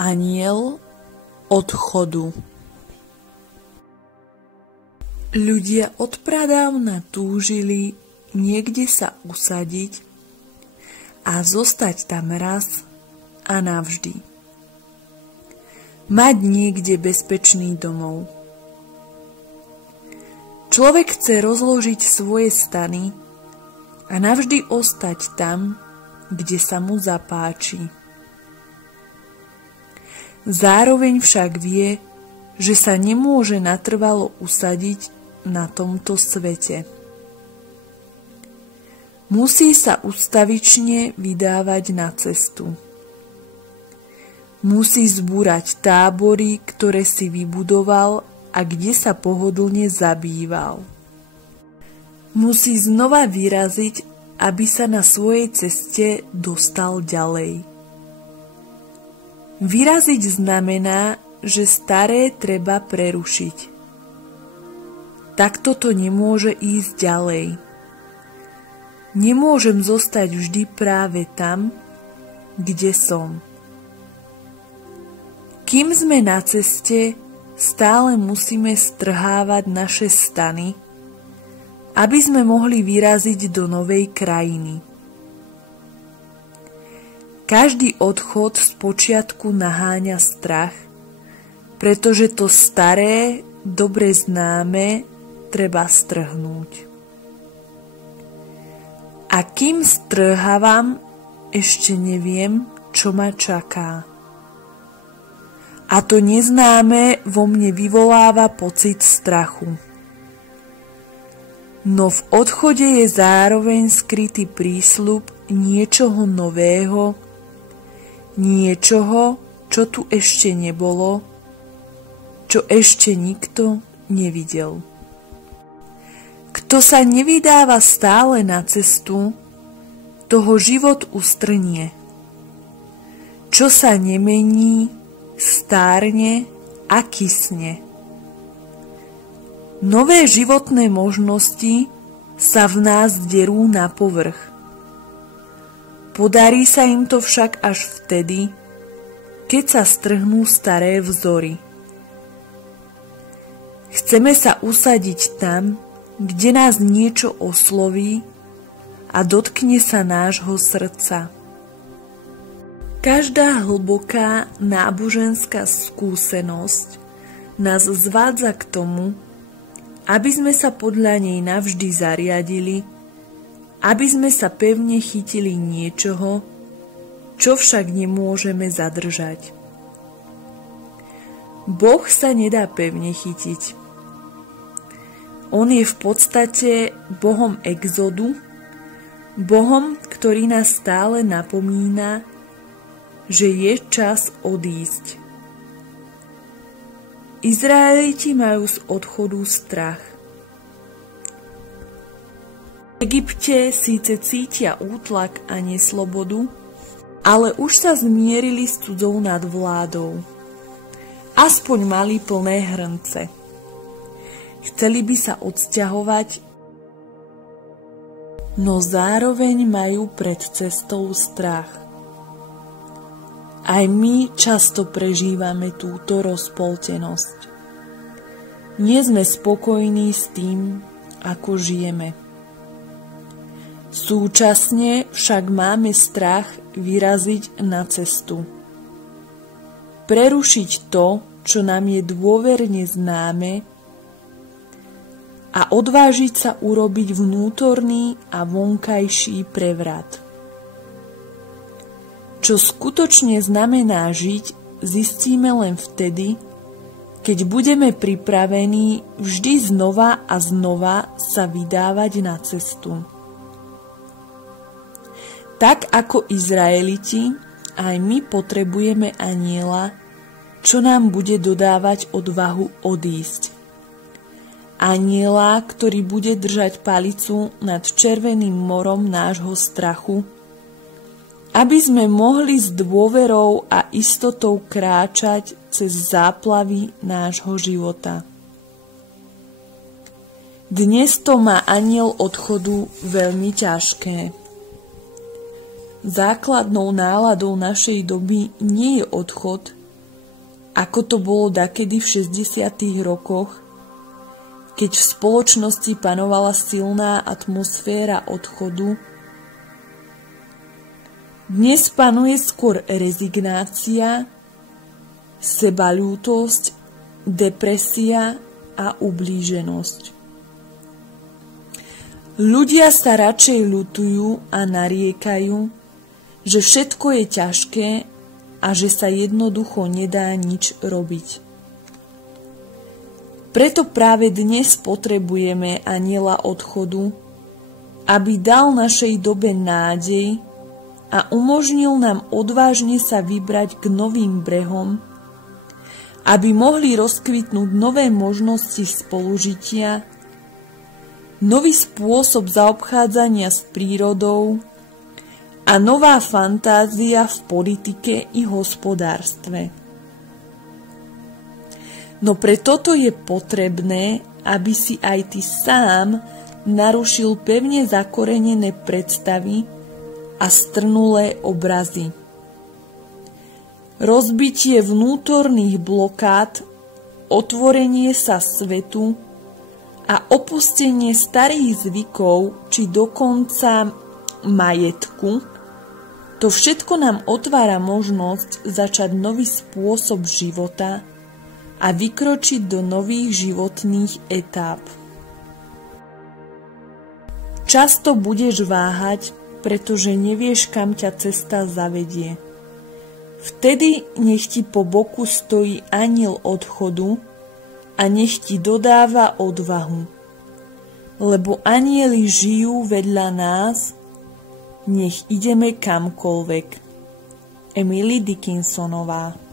Anjel odchodu. Ľudia odpradávna túžili niekde sa usadiť a zostať tam raz a navždy. Mať niekde bezpečný domov. Človek chce rozložiť svoje stany a navždy ostať tam, kde sa mu zapáči. Zároveň však vie, že sa nemôže natrvalo usadiť na tomto svete. Musí sa ustavične vydávať na cestu. Musí zbúrať tábory, ktoré si vybudoval a kde sa pohodlne zabýval. Musí znova vyraziť, aby sa na svojej ceste dostal ďalej. Vyraziť znamená, že staré treba prerušiť. Takto to nemôže ísť ďalej. Nemôžem zostať vždy práve tam, kde som. Kým sme na ceste, stále musíme strhávať naše stany, aby sme mohli vyraziť do novej krajiny. Každý odchod spočiatku naháňa strach, pretože to staré, dobre známe, treba strhnúť. A kým strhávam, ešte neviem, čo ma čaká. A to neznáme vo mne vyvoláva pocit strachu. No v odchode je zároveň skrytý prísľub niečoho nového, niečoho, čo tu ešte nebolo, čo ešte nikto nevidel. Kto sa nevydáva stále na cestu, toho život ustrnie. Čo sa nemení, stárne a kysne. Nové životné možnosti sa v nás derú na povrch. Podarí sa im to však až vtedy, keď sa strhnú staré vzory. Chceme sa usadiť tam, kde nás niečo osloví a dotkne sa nášho srdca. Každá hlboká náboženská skúsenosť nás zvádza k tomu, aby sme sa podľa nej navždy zariadili, aby sme sa pevne chytili niečoho, čo však nemôžeme zadržať. Boh sa nedá pevne chytiť. On je v podstate Bohom exodu, Bohom, ktorý nás stále napomína, že je čas odísť. Izraeliti majú z odchodu strach. V Egypte síce cítia útlak a neslobodu, ale už sa zmierili s cudzou nadvládou. Aspoň mali plné hrnce. Chceli by sa odsťahovať, no zároveň majú pred cestou strach. Aj my často prežívame túto rozpoltenosť. Nie sme spokojní s tým, ako žijeme. Súčasne však máme strach vyraziť na cestu. Prerušiť to, čo nám je dôverne známe, a odvážiť sa urobiť vnútorný a vonkajší prevrat. Čo skutočne znamená žiť, zistíme len vtedy, keď budeme pripravení vždy znova a znova sa vydávať na cestu. Tak ako Izraeliti, aj my potrebujeme anjela, čo nám bude dodávať odvahu odísť. Anjela, ktorý bude držať palicu nad červeným morom nášho strachu, aby sme mohli s dôverou a istotou kráčať cez záplavy nášho života. Dnes to má anjel odchodu veľmi ťažké. Základnou náladou našej doby nie je odchod, ako to bolo dakedy v 60. rokoch, keď v spoločnosti panovala silná atmosféra odchodu. Dnes panuje skôr rezignácia, sebaľútosť, depresia a ublíženosť. Ľudia sa radšej ľutujú a nariekajú, že všetko je ťažké a že sa jednoducho nedá nič robiť. Preto práve dnes potrebujeme anjela odchodu, aby dal našej dobe nádej a umožnil nám odvážne sa vybrať k novým brehom, aby mohli rozkvitnúť nové možnosti spolužitia, nový spôsob zaobchádzania s prírodou a nová fantázia v politike i hospodárstve. No pre toto je potrebné, aby si aj ty sám narušil pevne zakorenené predstavy a strnulé obrazy. Rozbitie vnútorných blokád, otvorenie sa svetu a opustenie starých zvykov či dokonca majetku, to všetko nám otvára možnosť začať nový spôsob života a vykročiť do nových životných etáp. Často budeš váhať, pretože nevieš, kam ťa cesta zavedie. Vtedy nech ti po boku stojí anjel odchodu a nech ti dodáva odvahu. Lebo anjeli žijú vedľa nás, nech ideme kamkoľvek. Emily Dickinsonová.